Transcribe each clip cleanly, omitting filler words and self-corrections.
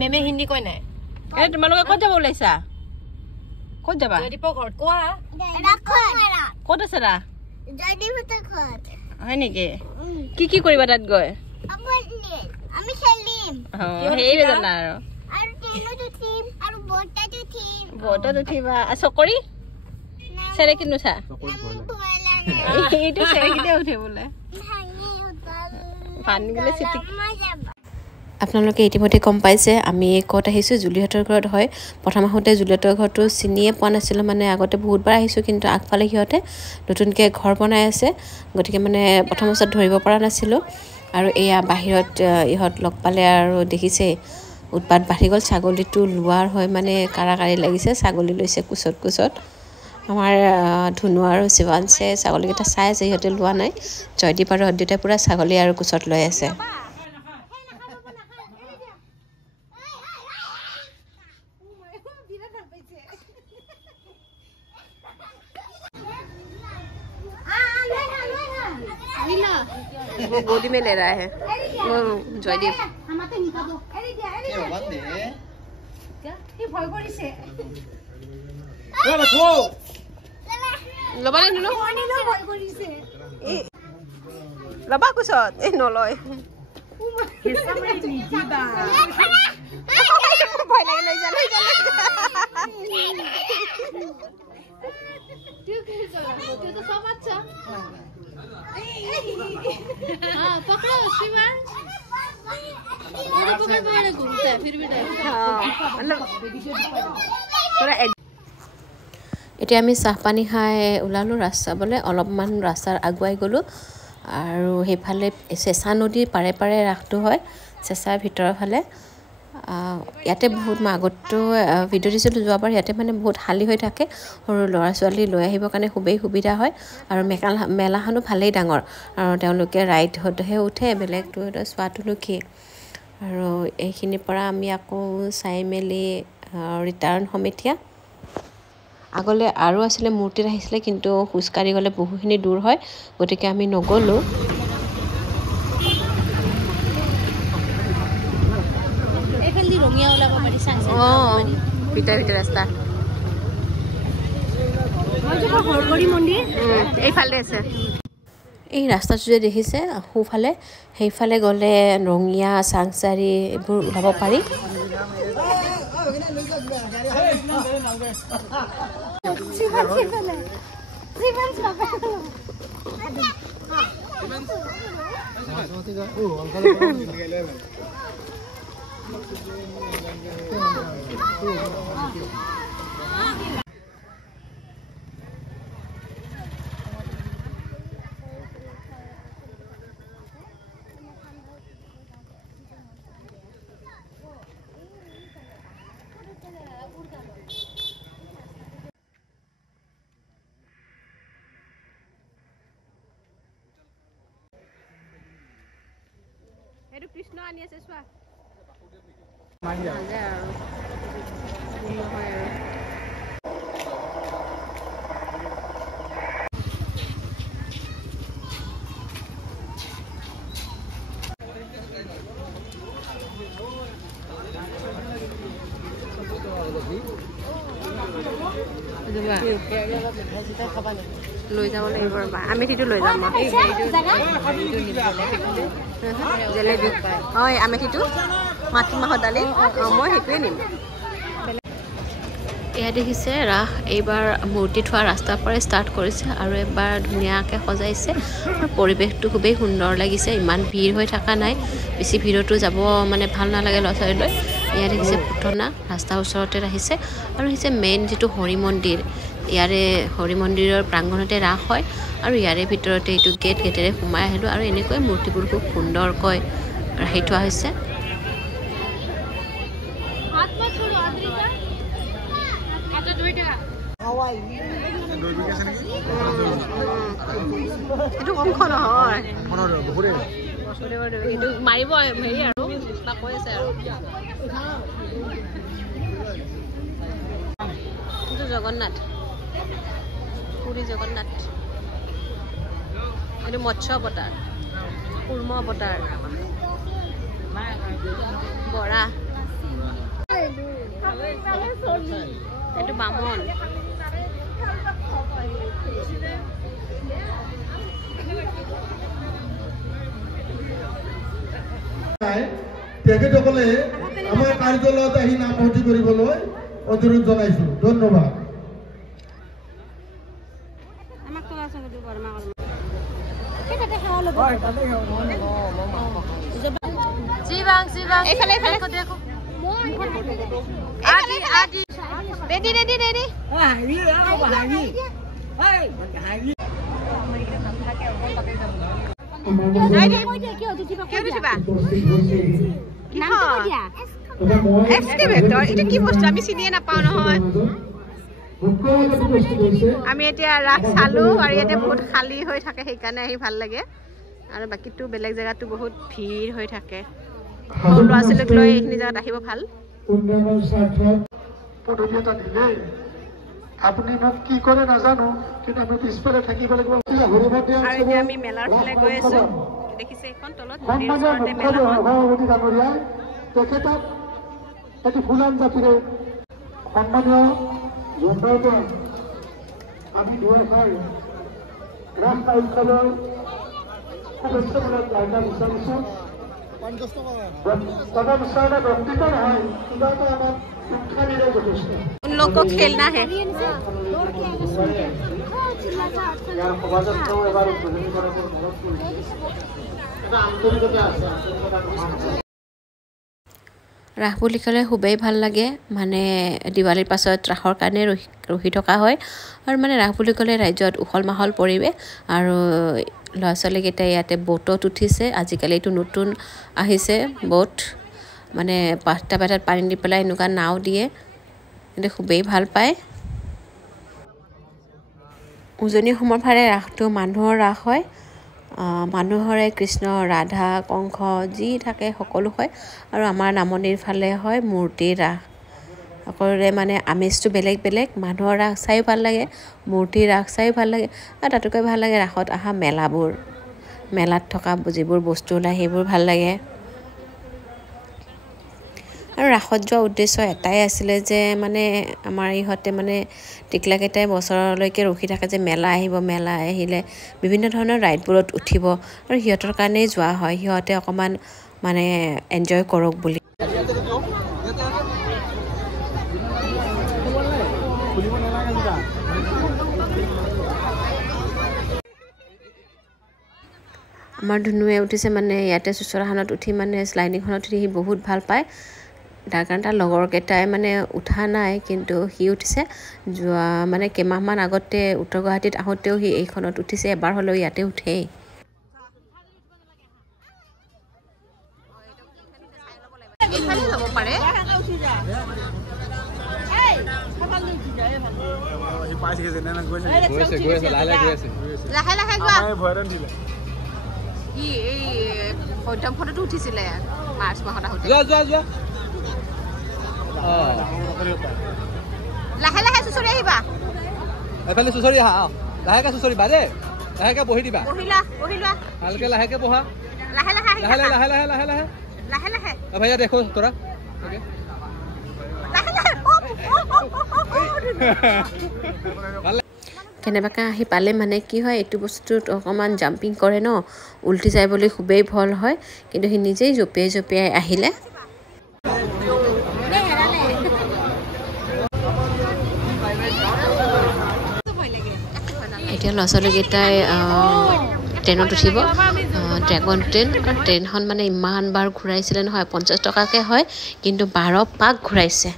মেমে হিন্দী কয় নাই এ তোমালোকে ক'ত যাব ওলাইছা ক'ত যাবা জয়দীপৰ ঘৰত কোৱা ক'ত আছে ৰা জয়দীপৰ ঘৰত হয় নেকি কি কৰিবা তাত গৈ আমি খেলিম হেৰি জানা আৰু ট্ৰেইনত উঠিম আৰু বটত উঠিবা চকৰি চেৰেকি নুঠা এইটো চেৰেকিতে উঠে বোলে পানী বোলে চিটি আপোনালোকে ইতিমধ্যে গম পাইছে আমি ক'ত আহিছোঁ জুলিহঁতৰ ঘৰত হয় প্ৰথম আহোঁতে জুলিহঁতৰ ঘৰটো চিনিয়ে পোৱা নাছিলোঁ মানে আগতে বহুতবাৰ আহিছোঁ কিন্তু আগফালে সিহঁতে নতুনকৈ ঘৰ বনাই আছে গতিকে মানে প্ৰথম অৱস্থাত ধৰিব পৰা নাছিলোঁ আৰু এয়া বাহিৰত ইহঁত লগ পালে আৰু দেখিছে উৎপাত বাঢ়ি গ'ল ছাগলীটো লোৱাৰ হয় মানে কাৰাকাৰি লাগিছে ছাগলী লৈছে কোচত আমাৰ ধুনু আৰু শিৱাংশে ছাগলীকেইটা চাই আছে সিহঁতে লোৱা নাই জয়দীপ আৰু অদ্যুতে পূৰা ছাগলী আৰু কোচত লৈ আছে वो गोदी में ले रहा है वो जयदीप लबा लबा कुछ नलय भय लागे লৈ যা पकड़ो शिवांश और पकड़ पकड़ घूमता है फिर भी এতিয়া আমি চাহ পানী খাই ওলালোঁ ৰাস্তা বলে অলপমান ৰাস্তাৰ আগুৱাই গ'লোঁ আৰু সেইফালে চেঁচা নদীৰ পাৰে পাৰে ৰাসটো হয় চেঁচাৰ ভিতৰৰ ফালে ইয়াতে বহুত মই আগতো ভিডিঅ' দিছিলোঁ যোৱাবাৰ ইয়াতে মানে বহুত শালি হৈ থাকে সৰু ল'ৰা ছোৱালী লৈ আহিবৰ কাৰণে খুবেই সুবিধা হয় আৰু মেলাখনো ভালেই ডাঙৰ আৰু তেওঁলোকে ৰাইড হতহে উঠে বেলেগটো চোৱাটোনো কি আৰু এইখিনিৰ পৰা আমি আকৌ চাই মেলি ৰিটাৰ্ণ হ'ম এতিয়া আগলৈ আৰু আছিলে মূৰ্তিত আহিছিলে কিন্তু খোজকাঢ়ি গ'লে বহুখিনি দূৰ হয় গতিকে আমি নগ'লোঁ ৰঙিয়া ওলাব পাৰি চাই ভিতৰে ৰাস্তা মন্দিৰ এইফালে আছে এই ৰাস্তাটো যে দেখিছে সোঁফালে সেইফালে গ'লে ৰঙিয়া চাংচাৰি এইবোৰ ওলাব পাৰি এইটো কৃষ্ণ আনি আছে চোৱা লৈ যাব লাগিব আমি সেইটো লৈ যাম জেলেবি হয় আমেঠিটো মাটিমাহৰ দালি মই সেইটোৱে নিম এয়া দেখিছে ৰাস এইবাৰ মূৰ্তি থোৱা ৰাস্তাৰ পৰাই ষ্টাৰ্ট কৰিছে আৰু এবাৰ ধুনীয়াকৈ সজাইছে আৰু পৰিৱেশটো খুবেই সুন্দৰ লাগিছে ইমান ভিৰ হৈ থকা নাই বেছি ভিৰতো যাব মানে ভাল নালাগে ল'ৰা ছোৱালীলৈ এয়া দেখিছে পুতনা ৰাস্তাৰ ওচৰতে আহিছে আৰু আহিছে মেইন যিটো হৰি মন্দিৰ ইয়াৰে হৰি মন্দিৰৰ প্ৰাংগণতে ৰাস হয় আৰু ইয়াৰে ভিতৰতে এইটো গেটেৰে সোমাই আহিলোঁ আৰু এনেকৈ মূৰ্তিবোৰ খুব সুন্দৰকৈ ৰাখি থোৱা হৈছে এইটো কমখন নহয় মাৰিব হেৰি আৰু কৈ আছে আৰু এইটো জগন্নাথ পুৰী জগন্নাথ এইটো মৎস্য অৱতাৰ কুৰ্ম অৱতাৰ বৰা এইটো বামন তেখেতসকলে আমাৰ কাৰ্যালয়ত আহি নামভৰ্তি কৰিবলৈ অনুৰোধ জনাইছো ধন্যবাদ জিবাং জিবাং এইফালে দেখো আদি আদি ৰেডি ৰেডি ৰেডি এক্সকেভেটৰ এটা কি বস্তু আমি চিনিয়ে নাপাওঁ নহয় আমি এতিয়া ৰাস চালো আৰু ইয়াতে বহুত খালী হৈ থাকে সেইকাৰণে আহি ভাল লাগে আৰু বাকীটো বেলেগ জেগাতো বহুত ভিৰ হৈ থাকে সৰু ল'ৰা ছোৱালীক লৈ এইখিনি জেগাত আহিব ভাল আপুনি মোক কি কৰে নাজানো কিন্তু আমি পিছফালে থাকিব লাগিব আৰু এতিয়া আমি মেলাৰ ফালে গৈ আছো দেখিছে এখন তলত নদীৰ ওচৰতে মেলাখন তেখেতক এটি ফুলান জাতিৰে সন্মানীয় জনতাৰ আমি দুয়োখাই ৰাস উৎসৱৰ শুভেচ্ছামূলক বাৰ্তা বিচাৰিছো টকা বিচাৰিলে ব্যক্তিগত নহয় কিবা এটা আমাক উৎসাহ দিলে যথেষ্ট उन लोग को खेलना है ইয়াৰ সমাজত এবাৰ উদ্বোধনী কৰাৰ মনত পৰিছে এটা আন্তৰিকতা আছে ৰাস বুলি ক'লে খুবেই ভাল লাগে মানে দিৱালীৰ পাছত ৰাসৰ কাৰণে ৰখি থকা হয় আৰু মানে ৰাস বুলি ক'লে ৰাজ্যত উখল মাখল পৰিৱেশ আৰু ল'ৰা ছোৱালীকেইটাই ইয়াতে বোটত উঠিছে আজিকালি এইটো নতুন আহিছে বোট মানে পাঁচটা বাটাত পানী দি পেলাই এনেকুৱা নাও দিয়ে কিন্তু খুবেই ভাল পায় উজনি অসমৰ ফালে ৰাসটো মানুহৰ ৰাস হয় মানুহৰে কৃষ্ণ ৰাধা কংস যি থাকে সকলো হয় আৰু আমাৰ নামনিৰ ফালে হয় মূৰ্তিৰ ৰাস সকলোৰে মানে আমেজটো বেলেগ বেলেগ মানুহৰ ৰাস চাইও ভাল লাগে মূৰ্তিৰ ৰাস চাইও ভাল লাগে আৰু তাতোকৈ ভাল লাগে ৰাসত অহা মেলাবোৰ মেলাত থকা যিবোৰ বস্তু ওলায় সেইবোৰ ভাল লাগে আৰু ৰাসত যোৱা উদ্দেশ্য এটাই আছিলে যে মানে আমাৰ ইহঁতে মানে টিকলাকেইটাই বছৰলৈকে ৰখি থাকে যে মেলা আহিব মেলা আহিলে বিভিন্ন ধৰণৰ ৰাইডবোৰত উঠিব আৰু সিহঁতৰ কাৰণেই যোৱা হয় সিহঁতে অকণমান মানে এনজয় কৰক বুলি আমাৰ ধুনুৱে উঠিছে মানে ইয়াতে চুচৰাখনত উঠি মানে শ্লাইডিংখনত উঠি সি বহুত ভাল পায় তাৰ কাৰণে তাৰ লগৰকেইটাই মানে উঠা নাই কিন্তু সি উঠিছে যোৱা মানে কেইমাহমান আগতে উত্তৰ গুৱাহাটীত আহোঁতেও সি এইখনত উঠিছে এবাৰ হ'লেও ইয়াতে উঠেই এইফালে যাব পাৰে লাহে লাহে যোৱা কি এই মধ্যম ফটোটো উঠিছিলে মাৰ্চ মাহত আহোঁতে লাহে লাহে চুচৰি আহিবা এফালে চুচৰি আহা লাহেকে চুচৰিবা দেই লাহেকে বহি দিবা বহিলা ভালকে লাহেকে বহা লাহে লাহে লাহে লাহে লাহে লাহে লাহে লাহে লাহে ভাইয়া দেখো তোরা কেনেবাকৈ আহি পালে মানে কি হয় এইটো বস্তুত অকণমান জাম্পিং কৰে ন উল্টি যায় বুলি খুবেই ভল হয় কিন্তু সি নিজেই জঁপিয়াই আহিলে এতিয়া ল'ৰা ছোৱালীকেইটাই ট্ৰেইনত উঠিব ড্ৰেগন ট্ৰেইনখন মানে ইমান বাৰ ঘূৰাইছিলে নহয় 50 টকাকৈ হয় কিন্তু 12 পাক ঘূৰাইছে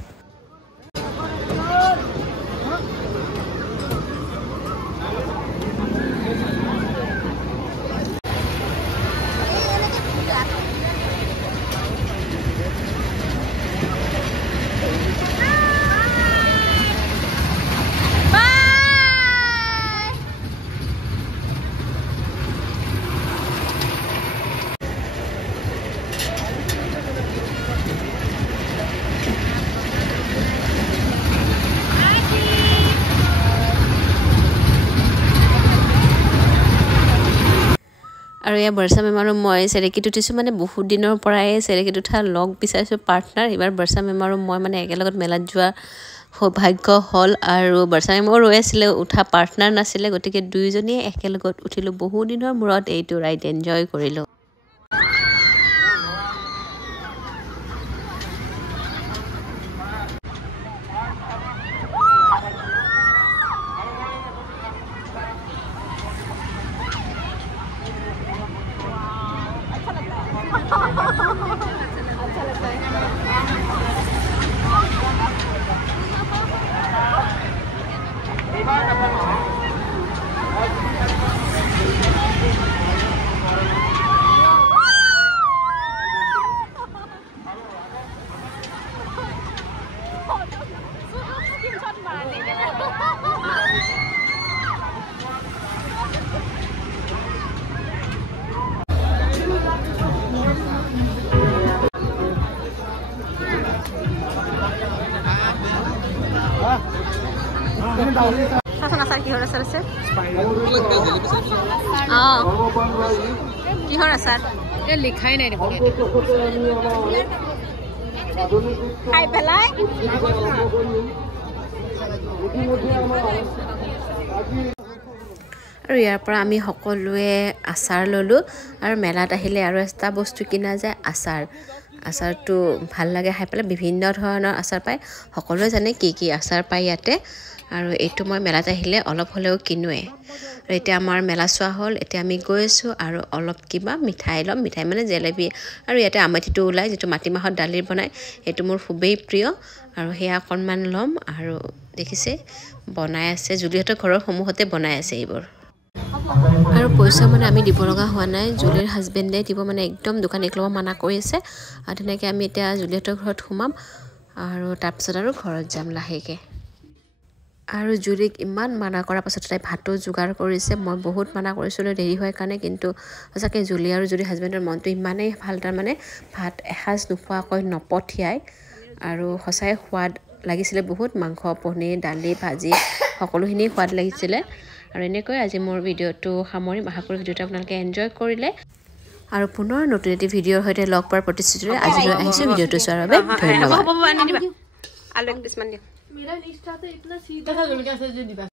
আৰু এয়া বৰ্ষা মেম আৰু মই চেৰেকিত উঠিছোঁ মানে বহুত দিনৰ পৰাই চেৰেকিত উঠা লগ বিচাৰিছোঁ পাৰ্টনাৰ এইবাৰ বৰ্ষা মেম আৰু মই মানে একেলগত মেলাত যোৱা সৌভাগ্য হ'ল আৰু বৰ্ষাই মোৰ ৰৈ আছিলে উঠা পাৰ্টনাৰ নাছিলে গতিকে দুয়োজনীয়ে একেলগত উঠিলোঁ বহু দিনৰ মূৰত এইটো ৰাইড এনজয় কৰিলোঁ আচাৰ কিহৰ আচাৰ আছে কিহৰ আচাৰ লিখাই নাই খাই পেলাই আৰু ইয়াৰ পৰা আমি সকলোৱে আচাৰ ল'লোঁ আৰু মেলাত আহিলে আৰু এটা বস্তু কিনা যায় আচাৰটো ভাল লাগে খাই পেলাই বিভিন্ন ধৰণৰ আচাৰ পায় সকলোৱে জানে কি কি আচাৰ পায় ইয়াতে আৰু এইটো মই মেলাত আহিলে অলপ হ'লেও কিনোৱে আৰু এতিয়া আমাৰ মেলা চোৱা হ'ল এতিয়া আমি গৈ আছোঁ আৰু অলপ কিবা মিঠাই ল'ম মিঠাই মানে জেলেপি আৰু ইয়াতে আমঠিটো ওলাই যিটো মাটিমাহত দালিৰ বনায় এইটো মোৰ খুবেই প্ৰিয় আৰু সেয়া অকণমান ল'ম আৰু দেখিছে বনাই আছে জুলিহঁতৰ ঘৰৰ সন্মুখতে বনাই আছে এইবোৰ আৰু পইচা মানে আমি দিব লগা হোৱা নাই জুলিৰ হাজবেণ্ডে দিব মানে একদম দোকান একেলগে মানা কৰি আছে আৰু তেনেকৈ আমি এতিয়া জুলিহঁতৰ ঘৰত সোমাম আৰু তাৰপিছত আৰু ঘৰত যাম লাহেকৈ আৰু জুলিক ইমান মানা কৰাৰ পাছত তাই ভাতো যোগাৰ কৰিছে মই বহুত মানা কৰিছিলোঁ দেৰি হয় কাৰণে কিন্তু সঁচাকৈ জুলি আৰু জুলিৰ হাজবেণ্ডৰ মনটো ইমানেই ভাল তাৰমানে ভাত এসাঁজ নোখোৱাকৈ নপঠিয়াই আৰু সঁচাই সোৱাদ লাগিছিলে বহুত মাংস পনীৰ দালি ভাজি সকলোখিনি সোৱাদ লাগিছিলে আৰু এনেকৈ আজি মোৰ ভিডিঅ'টো সামৰিম আশা কৰোঁ ভিডিঅ'টো আপোনালোকে এনজয় কৰিলে আৰু পুনৰ নতুন এটি ভিডিঅ'ৰ সৈতে লগ পোৱাৰ প্ৰতিশ্ৰুতিৰে আজিলৈ আহিছোঁ ভিডিঅ'টো চোৱাৰ বাবে ধন্যবাদ আলু এক পিছমান দিয়ক मेरा निष्ठा तो इतना सीधा